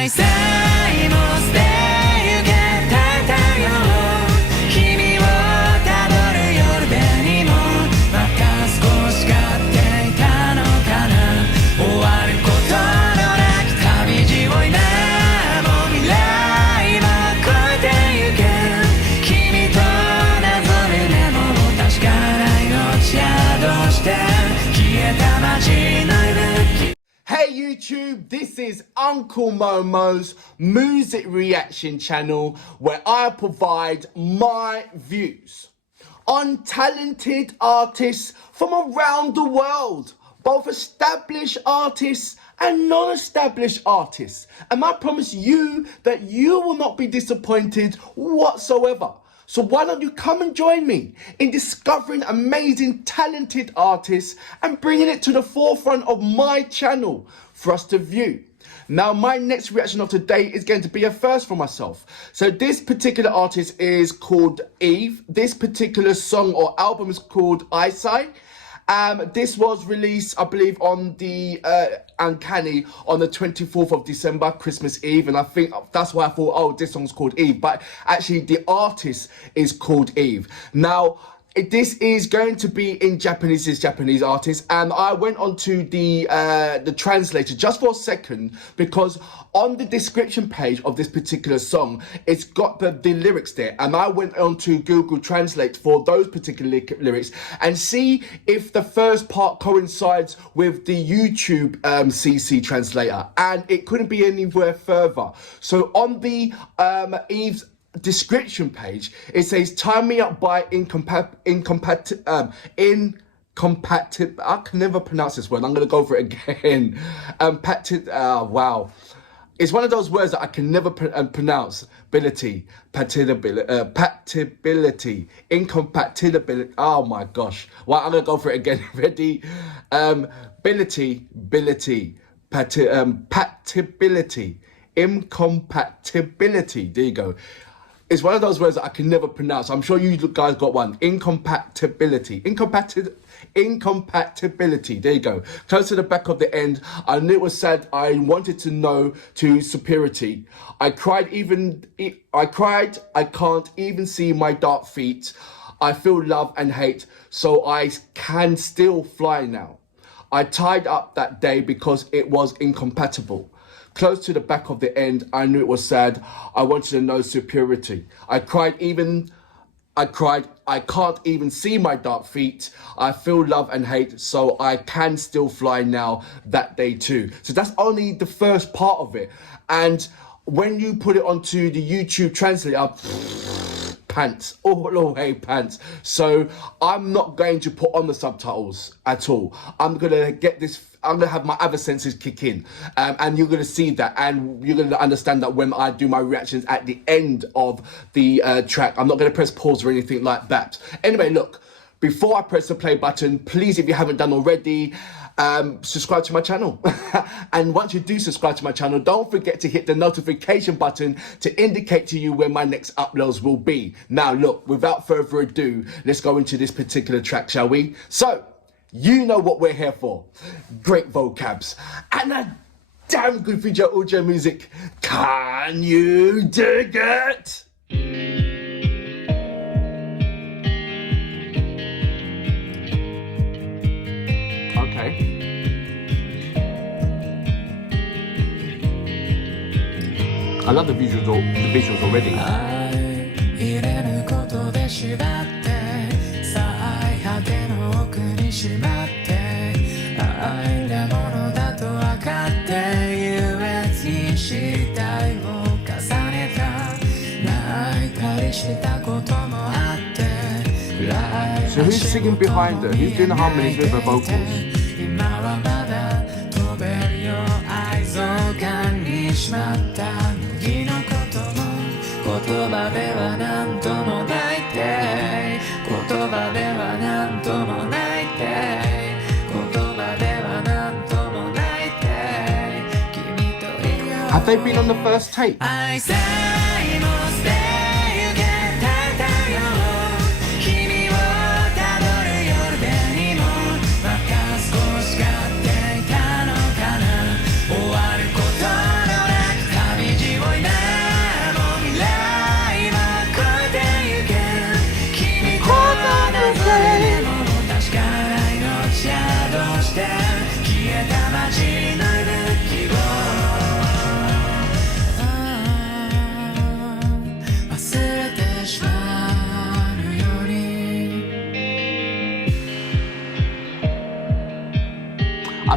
Aisai も捨てゆけたい太陽君をたどる夜紅もまた少し買っていたのかな終わることのなき旅路を今も未来も越えてゆけ君となぞるメモも確かな命宿して消えた街の息Hey YouTube, this is Uncle Momo's music reaction channel where I provide my views on talented artists from around the world, both established artists and non-established artists. And I promise you that you will not be disappointed whatsoever. So why don't you come and join me in discovering amazing, talented artists and bringing it to the forefront of my channel for us to view. Now, my next reaction of today is going to be a first for myself. So this particular artist is called Eve. This particular song or album is called Aisai. This was released, I believe, on the Uncanny on the 24th of December, Christmas Eve. And I think that's why I thought, oh, this song's called Eve. But actually, the artist is called Eve. Now, this is going to be in Japanese, this Japanese artist. And I went onto the translator just for a second because on the description page of this particular song, it's got the lyrics there. And I went onto Google Translate for those particular lyrics and see if the first part coincides with the YouTube CC translator. And it couldn't be anywhere further. So on the Eve's description page, it says tie me up by incompatible I can never pronounce this word. I'm gonna go for it again. Wow, it's one of those words that I can never pronounce. Patability, incompatibility. Oh my gosh. Well, I'm gonna go for it again. Ready? Patability, incompatibility. There you go. It's one of those words that I can never pronounce. I'm sure you guys got one. Incompatibility. Incompatibility. There you go. Close to the back of the end. I knew it was sad. I wanted to know to superiority. I cried. I can't even see my dark feet. I feel love and hate, so I can still fly now. I tied up that day because it was incompatible. Close to the back of the end, I knew it was sad. I wanted to know superiority. I cried, I can't even see my dark feet. I feel love and hate, so I can still fly now that day too. So that's only the first part of it. And when you put it onto the YouTube translator, pants, all the way pants. So I'm not going to put on the subtitles at all. I'm gonna have my other senses kick in, and you're gonna see that, and you're gonna understand that when I do my reactions at the end of the track. I'm not gonna press pause or anything like that. Anyway, look, before I press the play button, please, if you haven't done already, subscribe to my channel. And once you do subscribe to my channel, don't forget to hit the notification button to indicate to you when my next uploads will be. Now look, without further ado, let's go into this particular track, shall we? So, you know what we're here for. Great vocabs and a damn good video audio music. Can you dig it? Okay. I love the visuals already. 入れぬことで縛って最果ての奥にしまって愛だものだと分かって優越にしたいを重ねた泣いたりしたこともあって So who's singing behind her? Who's doing the harmonies with her vocals? 今はまだ飛べるよ愛憎感にしまった麦のことも言葉ではなんともないって言葉ではなんともないって言葉ではなんともないって君といる Have they been on the first tape? Aisai も捨てゆけたい太陽君をたどる夜紅もまた少し買っていたのかな終わることのなき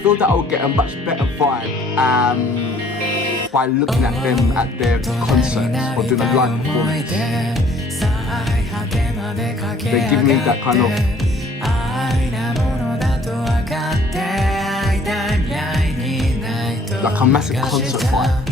feel that I'll get a much better vibe by looking at them at their concerts or doing a live performance. They give me that kind of like a massive concert vibe.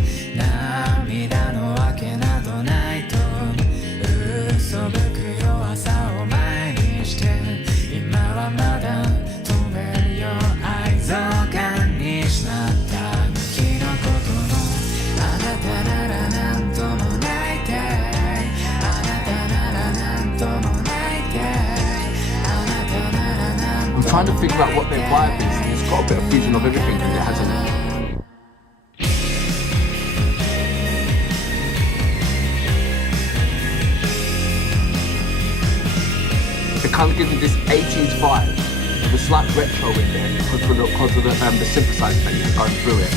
I'm trying to figure out what their vibe is. It's got a bit of fusion of everything in it, hasn't it? It kind of gives me this 80s vibe with a slight retro in there because of the synthesizer that you're going through it.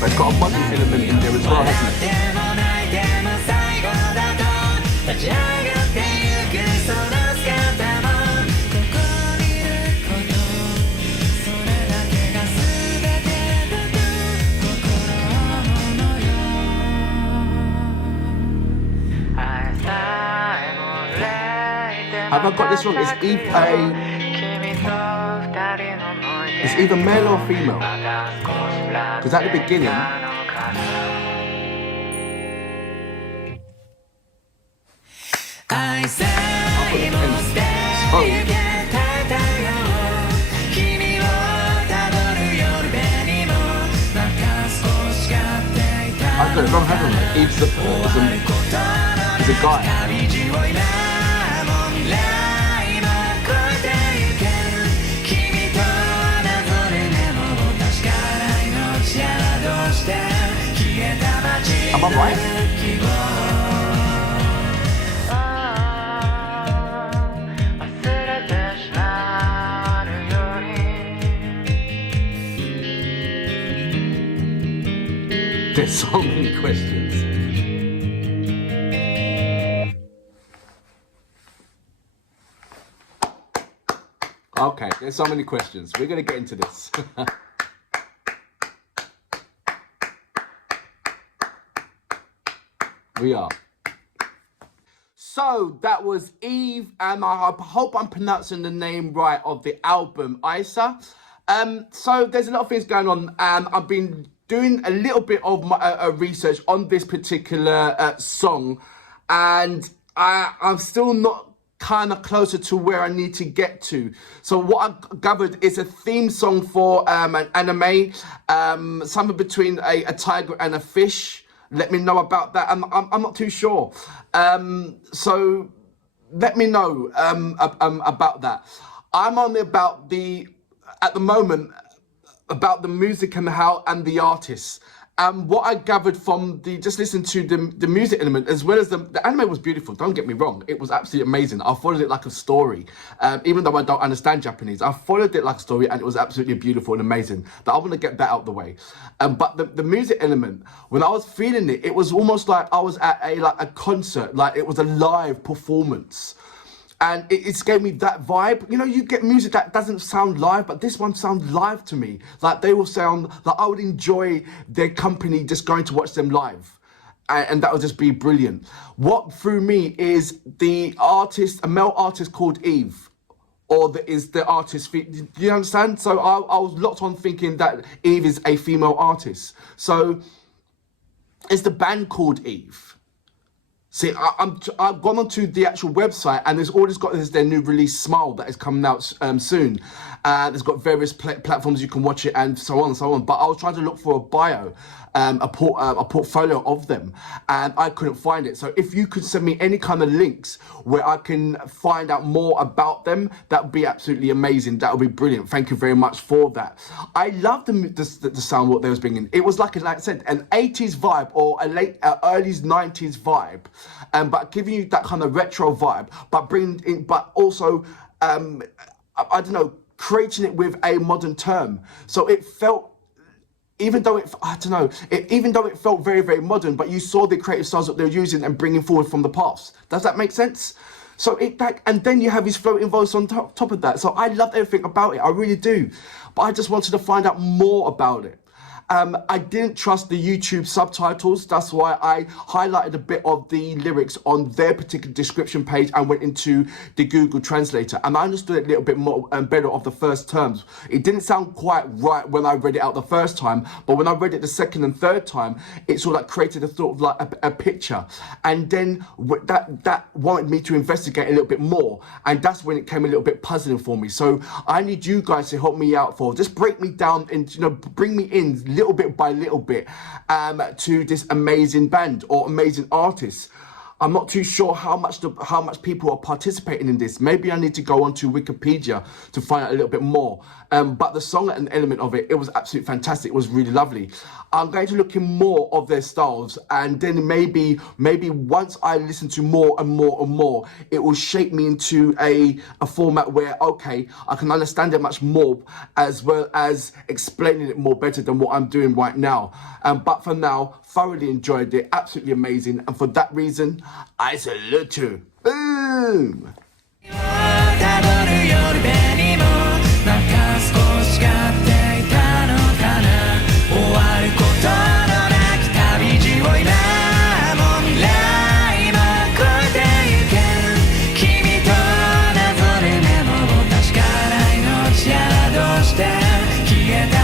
But it's got a modern element in there as well, hasn't it? Have I got this wrong? It's either male or female. Because at the beginning, I got it wrong, haven't I? Eve's is a guy. Am I right? There's so many questions. Okay, there's so many questions. We're gonna get into this. We are. So that was Eve, and I hope I'm pronouncing the name right of the album, Aisai. So there's a lot of things going on. I've been doing a little bit of my research on this particular song, and I'm still not kind of closer to where I need to get to. So what I gathered is a theme song for an anime, something between a tiger and a fish. Let me know about that. I'm not too sure. So let me know about that. I'm only about at the moment, about the music and the artists. What I gathered from just listening to the music element, as well as the anime was beautiful, don't get me wrong. It was absolutely amazing. I followed it like a story. Even though I don't understand Japanese, I followed it like a story, and it was absolutely beautiful and amazing. That I want to get that out the way. But the music element, when I was feeling it, it was almost like I was at a concert, like it was a live performance. And it just gave me that vibe. You know, you get music that doesn't sound live, but this one sounds live to me. Like they will sound like I would enjoy their company just going to watch them live. And that would just be brilliant. What threw me is the artist, a male artist called Eve, or is the artist, do you understand? So I was locked on thinking that Eve is a female artist. So it's the band called Eve. See, I've gone onto the actual website, and there's their new release Smile that is coming out soon. There's got various platforms you can watch it, and so on and so on. But I was trying to look for a bio, a portfolio of them, and I couldn't find it. So if you could send me any kind of links where I can find out more about them, that would be absolutely amazing. That would be brilliant. Thank you very much for that. I love the sound what they was bringing. It was like I said, an 80s vibe or a early 90s vibe. But giving you that kind of retro vibe, but also, I don't know, creating it with a modern term. So it felt even though I don't know, even though it felt very, very modern, but you saw the creative styles that they were using and bringing forward from the past. Does that make sense? So and then you have his floating voice on top of that. So I love everything about it, I really do. But I just wanted to find out more about it. I didn't trust the YouTube subtitles. That's why I highlighted a bit of the lyrics on their particular description page and went into the Google Translator. And I understood it a little bit more and better of the first terms. It didn't sound quite right when I read it out the first time, but when I read it the second and third time, it sort of like created a sort of like a picture. And then that wanted me to investigate a little bit more. And that's when it came a little bit puzzling for me. So I need you guys to help me out just break me down and, you know, bring me in little bit by little bit to this amazing band or amazing artists. I'm not too sure how much people are participating in this. Maybe I need to go onto Wikipedia to find out a little bit more. But the song and element of it was absolutely fantastic. It was really lovely. I'm going to look in more of their styles, and then maybe once I listen to more and more and more, it will shape me into a format where, okay, I can understand it much more, as well as explaining it more better than what I'm doing right now. But for now, thoroughly enjoyed it, absolutely amazing, and for that reason, I salute you. Boom! たどる夜辺にもまた少し買っていたのかな終わることのなき旅路を今も未来も越えてゆけ君となぞるメモを確かな命やらどうして消えた